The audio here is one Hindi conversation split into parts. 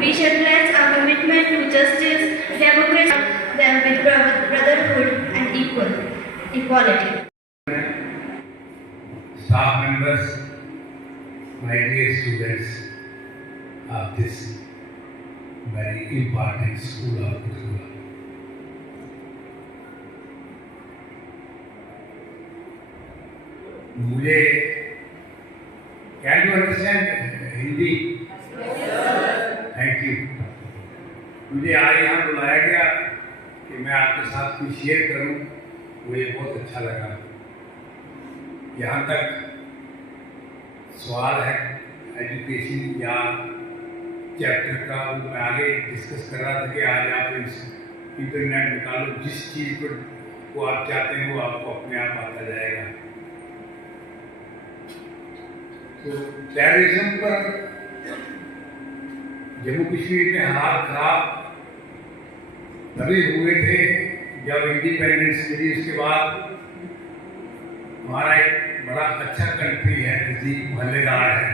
We shall pledge our commitment to justice, democracy, with brotherhood and equality. Staff members, my dear students of this very important school of Gurgaon. मुझे can you understand Hindi? Thank you. मुझे आज यहाँ बुलाया गया कि मैं आपके साथ कुछ शेयर करूँ, मुझे बहुत अच्छा लगा। यहाँ तक सवाल है एजुकेशन या चैप्टर का, वो मैं आगे डिस्कस कर रहा था कि आज आप इंटरनेट निकालो, जिस चीज़ को आप चाहते हैं वो आपको अपने आप आता जाएगा। तो टेररिज्म पर जम्मू कश्मीर में हालात खराब तभी हुए थे जब इंडिपेंडेंस मिली। उसके बाद हमारा एक बड़ा अच्छा कंट्री है, नज़दीक मोहल्लेदार है।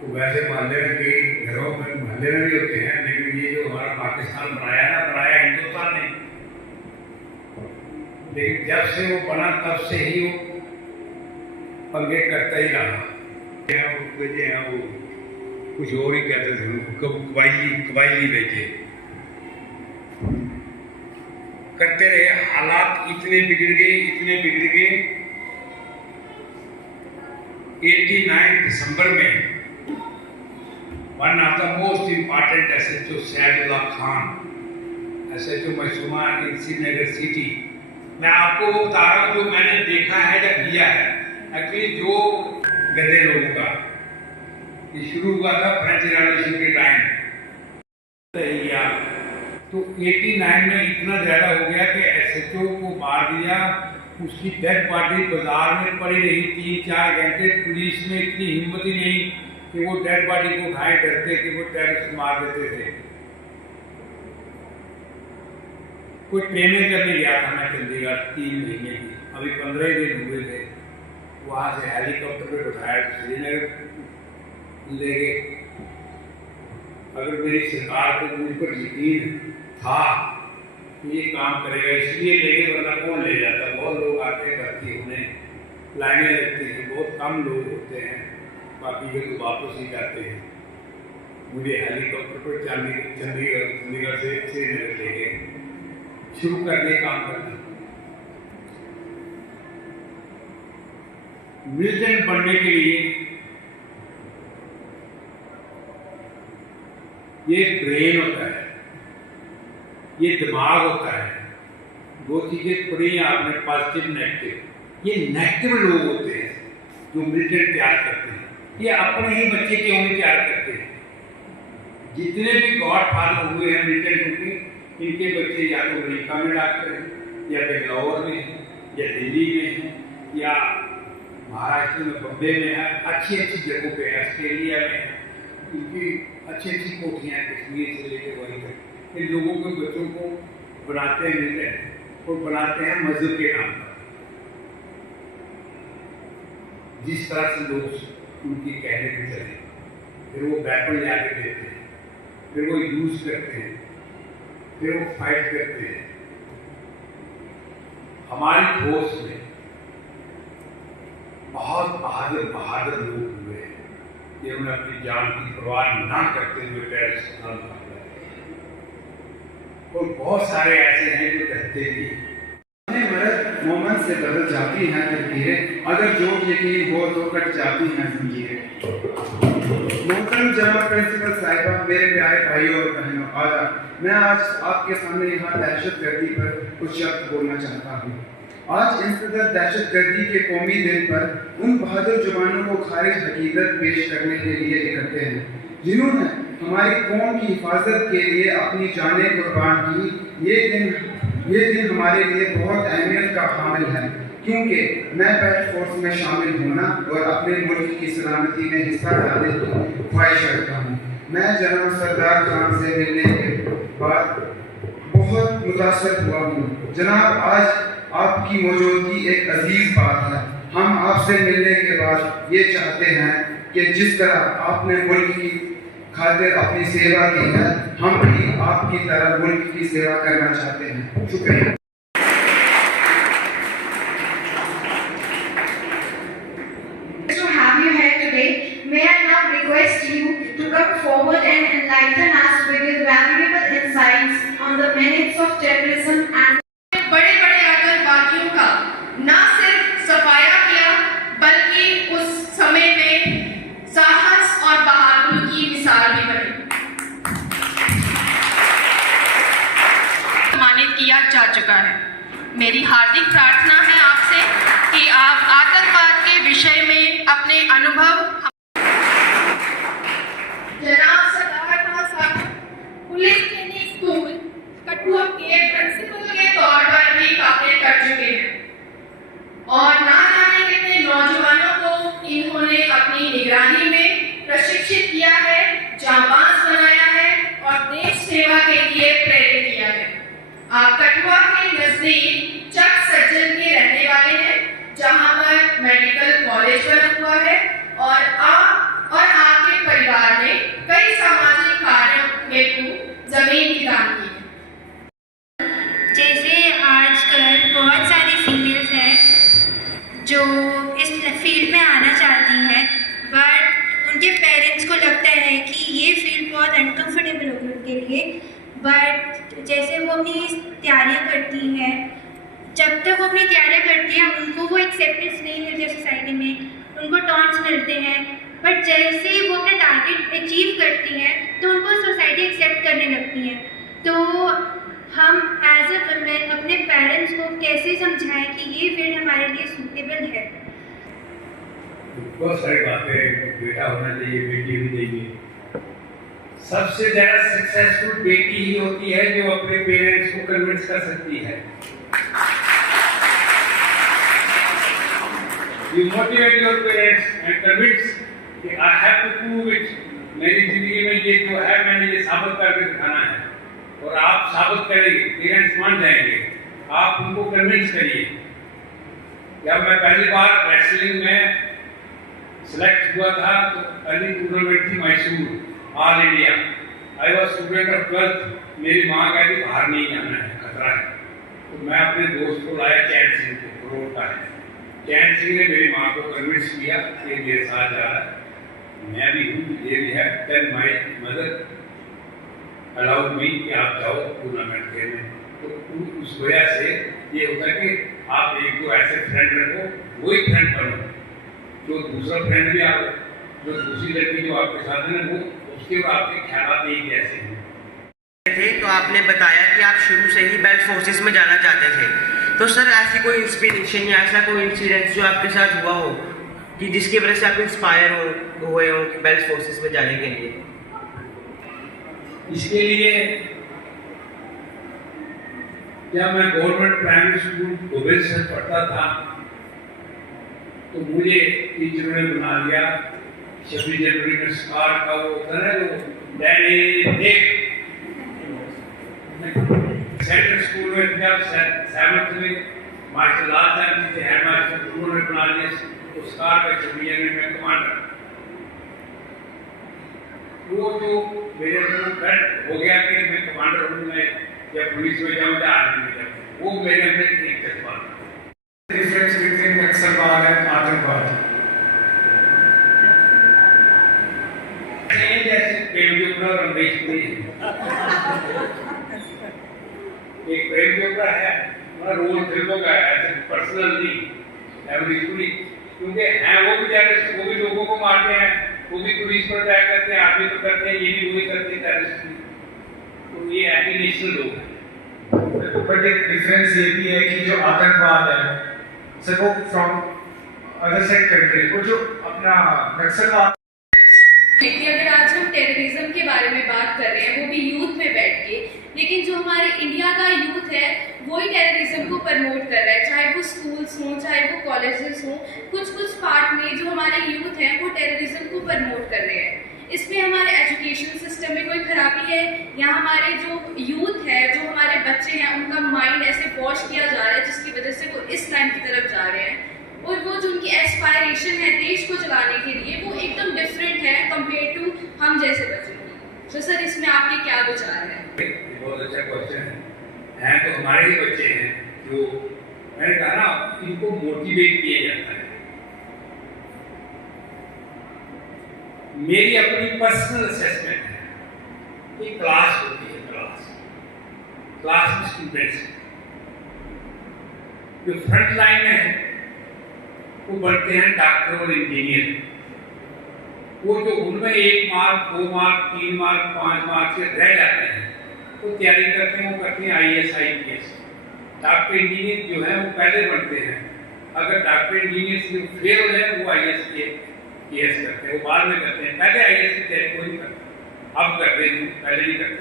तो वैसे मोहल्ले में कई घरों में मोहल्ले में भी होते हैं, लेकिन ये जो हमारा पाकिस्तान बनाया हिंदुस्तान ने, लेकिन जब से वो बना तब से ही वो पंगे करता ही रहा। वो कुछ और ही कहते थे उनको, कबायली बेचे करते रहे। हालात इतने बिगड़ गए 89 दिसंबर में one of the most important SHO Saidullah Khan, SHO मशरूमा इन श्रीनगर सिटी, मैं आपको वो बता रहा हूँ जो मैंने देखा है या किया है। एक्चुअली जो गधे लोगों का ये शुरू हुआ था फ्रेंच रिवॉल्यूशन के टाइम, तो 89 में इतना ज़्यादा हो गया कि SHO को मार दिया। उसकी डेड बॉडी बाजार में पड़ी रही 3-4 घंटे। पुलिस में इतनी हिम्मत ही नहीं कि वो डेड बॉडी को उठाए, डरते कि वो टेररिस्ट मार देते थे। कोई ट्रेनिंग करने गया था मैं चंडीगढ़ 3 महीने की, अभी 15 दिन हुए थे। वहाँ से हेलीकॉप्टर पे उठाया श्रीनगर ले गए। अगर मेरी सरकार को मुझ पर यकीन था कि ये काम करेगा इसलिए ले गए, वरना कौन ले जाता। बहुत लोग आते हैं भर्ती होने, लाइनें लगती हैं, बहुत कम लोग होते हैं, बाकी के तो वापस ही जाते हैं। मुझे हेलीकॉप्टर पर चंडीगढ़ से श्रीनगर ले गए, शुरू करने काम करना। मिलिटेंट बनने के लिए ये ब्रेन होता है, ये दिमाग होता है। 2 चीजें पढ़ी हैं आपने, पॉजिटिव नेगेटिव। ये नेगेटिव लोग होते हैं जो मिलिटेंट तैयार करते हैं, ये अपने ही बच्चे क्यों नहीं तैयार करते हैं। जितने भी गॉड फादर हुए हैं मिलिटेंट के, इनके बच्चे या तो अमेरिका में डॉक्टर हैं, या बेंगलोर में हैं, या दिल्ली में हैं, या महाराष्ट्र में बम्बे में है, अच्छी जगहों पे है, ऑस्ट्रेलिया में है। उनकी अच्छी कोठियाँ कश्मीर से लेकर वहीं तक। इन लोगों के बच्चों को बनाते हैं मिलिटेंट, और बनाते हैं मजहब के नाम पर। जिस तरह से लोग उनकी कहने पे चले, फिर वो वेपन लाके देते हैं, फिर वो यूज करते हैं, फिर वो फाइट करते हैं। हमारी फोर्स में बहुत बहादुर लोग हुए हैं जिन्होंने अपनी जान की परवाह ना करते हुए टेररिस्ट का मुकाबला किया, और बहुत सारे ऐसे हैं जो कहते भी मर्द मोमन से बदल जाती हैं तकदीरें, अगर जो यकीन हो तो कट जाती हैं जंजीरें। मोहतरम जनाब प्रिंसिपल साहिबा, मेरे प्यारे भाइयों और बहनों, मैं आज आपके सामने यहाँ दहशतगर्दी पर कुछ शब्द बोलना चाहता हूँ। आज इंसदर दहशतगर्दी के कौमी दिन पर उन बहादुर जवानों को खारिज हकीकत पेश करने के लिए इकट्ठे हैं जिन्होंने हमारी कौम की हिफाजत के लिए अपनी जानें कुर्बान की। ये दिन हमारे लिए बहुत अहमियत का हामिल है, क्योंकि मैं पैट फोर्स में शामिल होना और अपने मुल्क की सलामती में हिस्सा डालने की ख्वाहिश रखता हूँ। मैं जनाब सरदार खान से मिलने के बाद बहुत मुतासर हुआ हूँ। जनाब, आज आपकी मौजूदगी एक अजीज बात है। हम आपसे मिलने के बाद ये चाहते हैं कि जिस तरह आपने मुल्क की खातिर अपनी सेवा की है। हम भी आपकी तरह मुल्क की सेवा करना चाहते हैं। शुक्रिया। To have you here today, may I now request you to come forward and enlighten us with your valuable insights on the merits of terrorism and बड़े बड़े आतंकवादियों का न सिर्फ सफाया किया बल्कि उस समय में साहस और बहादुरी की मिसाल भी बनी। सम्मानित किया जा चुका है। मेरी हार्दिक प्रार्थना है आपसे कि आप आतंकवाद के विषय में अपने अनुभव जनाब सरदार खान साहब पुलिस ट्रेनिंग स्कूल कठुआ के प्रिंसिपल के तौर पर भी काम कर चुके हैं और ना जाने कितने नौजवानों को इन्होंने अपनी निगरानी में प्रशिक्षित किया है, जांबाज बनाया है और देश सेवा के लिए प्रेरित किया है। आप कठुआ के नजदीक चक सज्जन के रहने वाले हैं, जहां पर मेडिकल कॉलेज बना हुआ है और आपके परिवार ने कई सामाजिक कार्यों हेतु जमीन भी दान की है। जैसे आजकल बहुत सारी फीमेल्स हैं जो इस फील्ड में आना चाहती हैं, बट उनके पेरेंट्स को लगता है कि ये फील्ड बहुत अनकंफर्टेबल होगी उनके लिए। बट जैसे वो अपनी तैयारियां करती हैं, जब तक वो अपनी तैयारियां करती हैं उनको वो एक्सेप्टेंस नहीं मिलती है सोसाइटी में, उनको टॉन्ट्स मिलते हैं। बट जैसे ही वो अपना टारगेट अचीव करती हैं तो उनको सोसाइटी एक्सेप्ट करने लगती हैं। तो हम एज अ वुमेन अपने पेरेंट्स को कैसे समझाएं कि ये फील्ड हमारे लिए सूटेबल है? बहुत सारी बातें, बेटा होना चाहिए, बेटी भी चाहिए। सबसे ज्यादा सक्सेसफुल बेटी ही होती है जो अपने पेरेंट्स को कन्विंस कर सकती है। You motivate your parents and convince कि I have to prove it। मेरी जिंदगी में ये जो है मैंने ये साबित करके दिखाना है और आप साबित करेंगे, पेरेंट्स मान जाएंगे। आप उनको कन्विंस करिए। जब मैं पहली बार रेसलिंग में सिलेक्ट हुआ था तो पहली टूर्नामेंट थी Mysore all India. I was student of 12th। मेरी माँ कहती बाहर नहीं जाना है, खतरा है। तो मैं अपने दोस्त को लाया, चैन सिंह को, करोड़ का है। चैन सिंह ने मेरी माँ को कन्विंस किया कि मेरे साथ जा रहा है, मैं भी हूँ, ये भी है। Then my mother allowed me कि आप जाओ टूर्नामेंट खेलने। तो उस वजह से ये होता है कि आप एक दो ऐसे फ्रेंड रखो, वही फ्रेंड बनो जो दूसरा फ्रेंड भी आओ, जो दूसरी लड़की जो आपके साथ है वो उसके और आपके ख्याल एक जैसे हैं। तो आपने बताया कि आप शुरू से ही बेल्ट फोर्सेस में जाना चाहते थे, तो सर ऐसी कोई इंस्पिरेशन या ऐसा कोई इंसिडेंट जो आपके साथ हुआ हो कि जिसकी वजह से आप इंस्पायर हुए हो कि बेल्ट फोर्सेस में जाने के लिए? इसके लिए जब मैं गवर्नमेंट प्राइमरी स्कूल गोबेल से पढ़ता था तो मुझे टीचरों ने बना दिया 26 जनवरी में स्कार का वो होता है वो डैडी देख। सेंट्रल स्कूल में जब 7th में मार्शल आर्ट थे हेड मास्टर, उन्होंने बना दिया तो स्कार का 26 जनवरी में कमांडर। वो जो मेरे को डर हो गया कि मैं कमांडर हूँ, मैं या पुलिस में जाऊँ या आर्मी में जाऊँ, वो मेरे अंदर एक जज्बा था। Difference between नक्सलवाद and आतंकवाद। जैसे प्रेम चोपड़ा और अमरीश पुरी है। एक प्रेम चोपड़ा है, हमारा रोल फिल्मों का है, ऐसे पर्सनल नहीं। अमरीश पुरी क्योंकि हैं वो भी टेररिस्ट, वो भी लोगों को मारते हैं, वो भी पुलिस पर अटैक करते हैं, आर्मी पर करते हैं, ये भी वही करते हैं टेररिस्ट। तो ये एंटी नेशनल लोग हैं। बट एक डिफरेंस ये भी है कि जो आतंकवाद है सर वो फ्रॉम अदर साइड कंट्री, वो जो अपना नक्सलवाद। देखिए, अगर आज हम टेररिज्म के बारे में बात कर रहे हैं, वो भी यूथ में बैठ के, लेकिन जो हमारे इंडिया का यूथ है वही टेररिज्म को प्रमोट कर रहा है, चाहे वो स्कूल्स हों, चाहे वो कॉलेजेस हों। कुछ पार्ट में जो हमारे यूथ हैं वो टेररिज्म को प्रमोट कर रहे हैं। इसमें हमारे एजुकेशन सिस्टम में कोई खराबी है या हमारे जो यूथ है, जो हमारे बच्चे हैं, उनका माइंड ऐसे वॉश किया जा रहा है जिसकी वजह से वो इस लाइन की तरफ जा रहे हैं और वो जो उनकी एस्पायरेशन है देश को चलाने के लिए वो एकदम डिफरेंट है कंपेयर टू हम जैसे बच्चों की। तो सर इसमें आपके क्या विचार हैं? ये बहुत अच्छा क्वेश्चन है तो हमारे ही बच्चे हैं जो मैंने कहा ना इनको मोटिवेट किया जाता है। मेरी अपनी पर्सनल असेसमेंट है कि क्लास होती है, क्लास में स्टूडेंट्स जो फ्रंट लाइन में है वो बनते हैं डॉक्टर और इंजीनियर। वो जो उनमें 1 मार्क 2 मार्क 3 मार्क 5 मार्क से रह जाते हैं वो तैयारी करते हैं, वो करते हैं IAS IPS। डॉक्टर इंजीनियर जो है वो पहले बनते हैं। अगर डॉक्टर इंजीनियर से फेल हो जाए वो IAS KS करते हैं, वो बाद में करते हैं। पहले IAS की तैयारी कोई नहीं करता, अब करते हैं, पहले नहीं करते।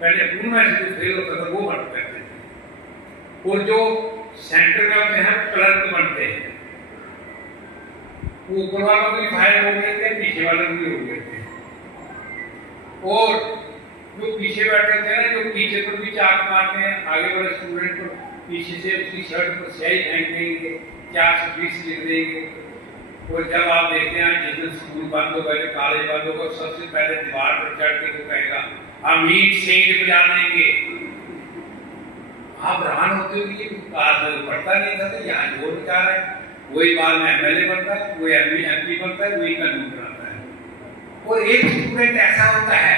पहले उनमें से जो फेल होता था वो करते थे। और जो सेंटर में होते हैं क्लर्क बनते हैं, वो ऊपर वालों की फाइल हो गए थे, पीछे वालों की हो गए थे। और जो पीछे बैठे थे ना, जो पीछे पर भी चाक मारते हैं, आगे वाले स्टूडेंट को पीछे से उसकी शर्ट पर स्याही फेंक देंगे, 420 लिख देंगे। और जब आप देखते हैं जिस दिन स्कूल बंद होगा, कॉलेज बंद होगा, सबसे पहले दीवार पर चढ़ के वो कहेगा अमीन सेंट बजा देंगे। आप हैरान होते हो कि ये पढ़ता नहीं था, तो यहाँ जो विचार है वही बाद में MLA बनता है, वही MP बनता है, वही कानून बनाता है। और एक स्टूडेंट ऐसा होता है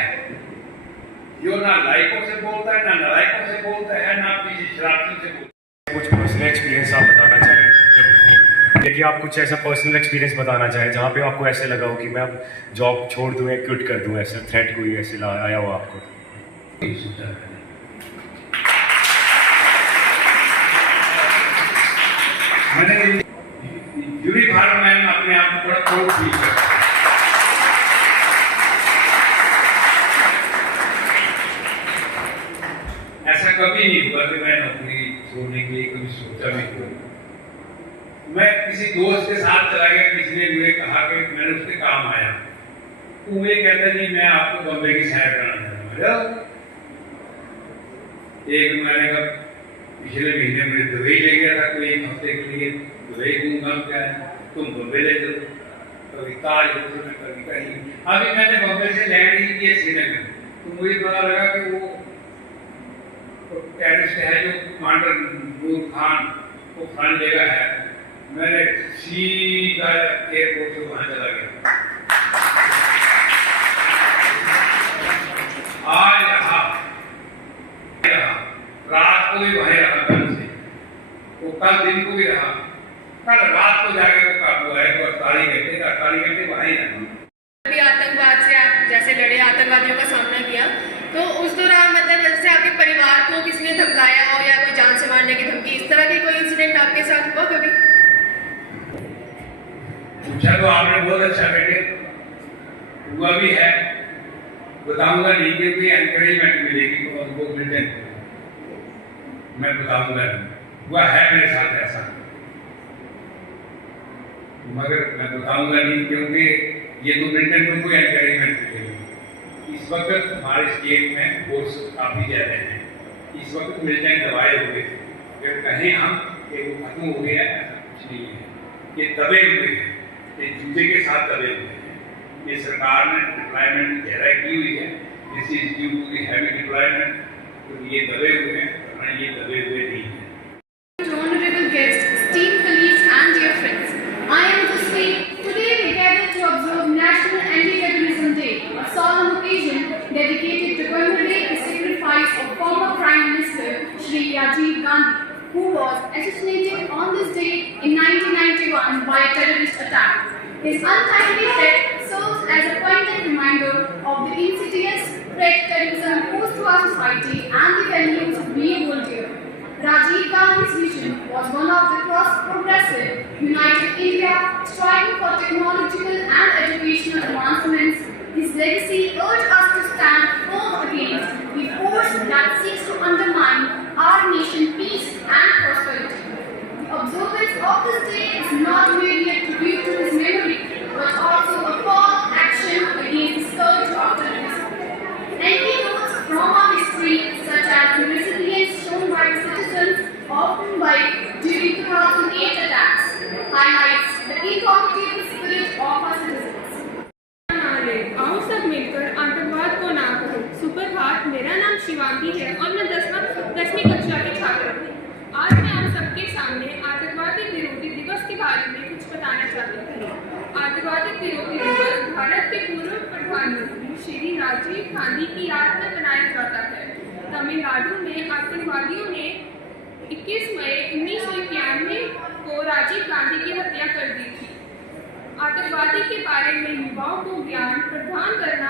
जो ना लायकों से बोलता है, ना नालायकों से बोलता है, ना किसी शरारती से बोलता है। कुछ पर्सनल एक्सपीरियंस आप बताना चाहें, जब देखिए आप कुछ ऐसा पर्सनल एक्सपीरियंस बताना चाहें जहाँ पे आपको ऐसे लगा हो कि मैं अब जॉब छोड़ दूँ या क्विट कर दूँ, ऐसा थ्रेट कोई ऐसे आया हो आपको? मैंने यूनिफॉर्म में अपने आप को बड़ा प्राउड फील करता हूं। ऐसा कभी नहीं हुआ कि मैं नौकरी छोड़ने के लिए कभी सोचा भी हुआ। मैं किसी दोस्त के साथ चला गया, किसी ने मुझे कहा कि मैंने उसके काम आया, तो मुझे कहता जी मैं आपको बॉम्बे की सैर कराना चाहूँगा। एक महीने का पिछले महीने में दुबई ले गया था, कोई 1 हफ्ते के लिए दुबई घूमगा, क्या है तुम बॉम्बे ले चलो, कभी ताज होटल में, कभी कहीं। अभी मैंने बॉम्बे से लैंड ही किया श्रीनगर, तो मुझे पता लगा कि वो टेररिस्ट है जो कमांडर नूर खान, वो फलानी जगह है। मैंने सीधा एयरपोर्ट से वहां चला गया। आज रात को भी वहीं रहा, कल से वो कल दिन को भी रहा, कल रात को जाके वो काबू आए तो 48 घंटे वहीं रहा। अभी आतंकवाद से आप जैसे लड़े, आतंकवादियों का सामना किया, तो उस दौरान मतलब जैसे आपके परिवार को किसी ने धमकाया हो या कोई जान से मारने की धमकी, इस तरह की कोई इंसिडेंट आपके साथ हुआ कभी? पूछा तो आपने बहुत अच्छा बेटे, हुआ भी है, बताऊंगा नहीं क्योंकि एनकरेजमेंट मिलेगी तो उनको मिलते मैं बताऊंगा नहीं। हुआ है मेरे साथ ऐसा, मगर मैं बताऊंगा नहीं क्योंकि ये तो मिलिटेंट को एनकरेजमेंट मिलेगी। इस वक्त हमारे स्टेट में फोर्स काफ़ी ज़्यादा है, इस वक्त मिलिटेंट दबाए हुए थे, अगर कहें हम कि वो खत्म हो गया, ऐसा कुछ नहीं है। ये दबे हुए हैं, ये जूते के साथ दबे हुए हैं। ये सरकार ने डिप्लॉयमेंट ज़्यादा की हुई है, this is due to the heavy deployment, तो ये दबे हुए हैं, ये दबे हुए नहीं हैं। Honorable guests, esteemed colleagues and dear friends, I am Jasmeet. Today we gather to observe National Anti-Terrorism Day, a solemn occasion dedicated to commemorate the sacrifice of former Prime Minister Shri Rajiv Gandhi, who was assassinated on this day in 1991 by a terrorist attack. His untimely death serves as a poignant reminder of the insidious threat terrorism posed to our society and the values we hold dear. Rajiv Gandhi's vision was one of the progressive, united India, striving for technological and educational advancements. His legacy urged us to stand firm against the force that seeks to undermine our nation's peace and prosperity. The observance of this day is not merely a tribute to his memory, but also a call to action against the scourge of terrorism. Anecdotes from our history, such as the resilience shown by the citizens of Mumbai during 2008 attacks, highlights the indomitable spirit of our citizens. आओ सब मिलकर मेरा नाम शिवांगी है और मैं 10वीं कक्षा की छात्रा हूँ। आज मैं आप सबके सामने आतंकवादी विरोधी दिवस के बारे में कुछ बताना चाहती हूँ। आतंकवादी विरोधी दिवस भारत के पूर्व प्रधानमंत्री श्री राजीव गांधी की याद में मनाया जाता है। तमिलनाडु में आतंकवादियों ने 21 मई 1991 को राजीव गांधी की हत्या कर दी थी। आतंकवादी के बारे में युवाओं को ज्ञान प्रदान करना,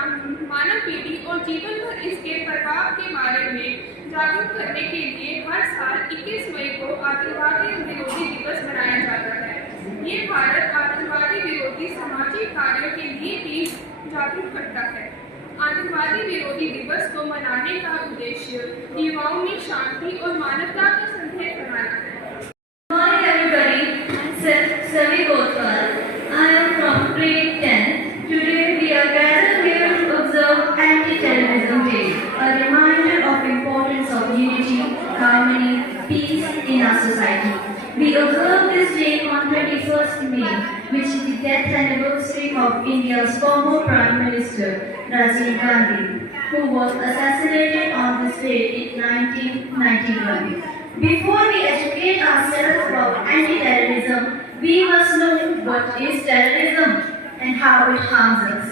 मानव पीढ़ी और जीवन भर इसके प्रभाव के बारे में जागरूक करने के लिए हर साल 21 मई को आतंकवादी विरोधी दिवस मनाया जाता है। ये भारत आतंकवादी विरोधी सामाजिक कार्यों के लिए भी जागरूक करता है। आतंकवादी विरोधी दिवस को मनाने का उद्देश्य युवाओं में शांति और मानवता का संदेश फैलाना है। Good morning everybody, I'm Savi Goswal. I am from grade 10. Today we are gathered here to observe Anti-Terrorism Day, a reminder of importance of unity, harmony, peace in our society. We observe this day on 21st May, which is the death anniversary of India's former Prime Minister Rajiv Gandhi, who was assassinated on this date in 1991. Before we educate ourselves about anti-terrorism, we must know what is terrorism and how it harms us.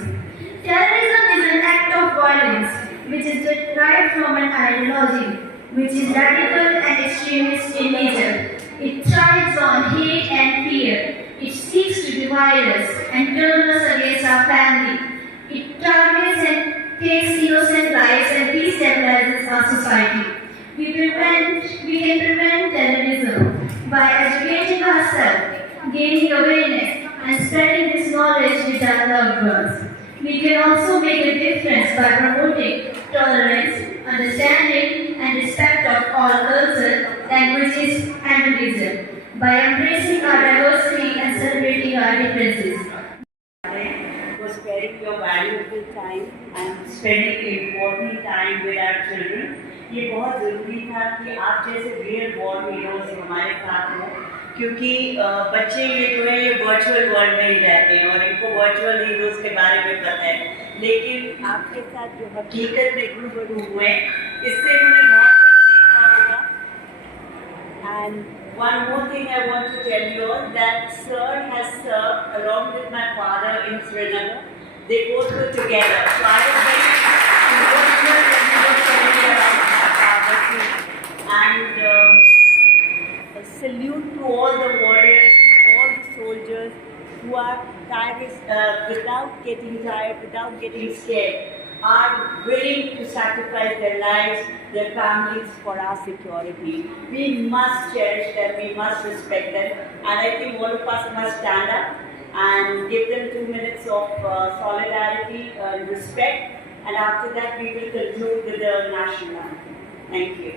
Terrorism is an act of violence which is derived from an ideology which is radical and extremist in nature. It thrives on hate and fear. It seeks to divide us and turn us against our family. It targets and takes innocent lives and destabilizes our society. We can prevent terrorism by educating ourselves, gaining awareness and spreading this knowledge with our loved ones. We can also make a difference by promoting tolerance, understanding and respect of all cultures, languages and religion, by embracing our diversity and celebrating our differences. For sparing your valuable time and spending important time with our children. ये बहुत ज़रूरी था कि आप जैसे रियल वर्ल्ड हीरोज हमारे साथ हो, क्योंकि बच्चे ये जो है ये वर्चुअल वर्ल्ड में ही रहते हैं और इनको वर्चुअल हीरोज के बारे में पता है, लेकिन आपके साथ जो हकीकत में रूबरू हुए इससे उन्होंने बहुत कुछ सीखा होगा। And one more thing I want to tell you all, that sir has served along with my father in Srinagar. They both were together. So I was very emotional when we were telling me about my father too. And a salute to all the warriors, to all the soldiers who are tireless, without getting tired, without getting scared, are willing to sacrifice their lives, their families for our security. We must cherish them, we must respect them, and I think all of us must stand up and give them 2 minutes of solidarity and respect, and after that we will conclude with the national anthem. Thank you.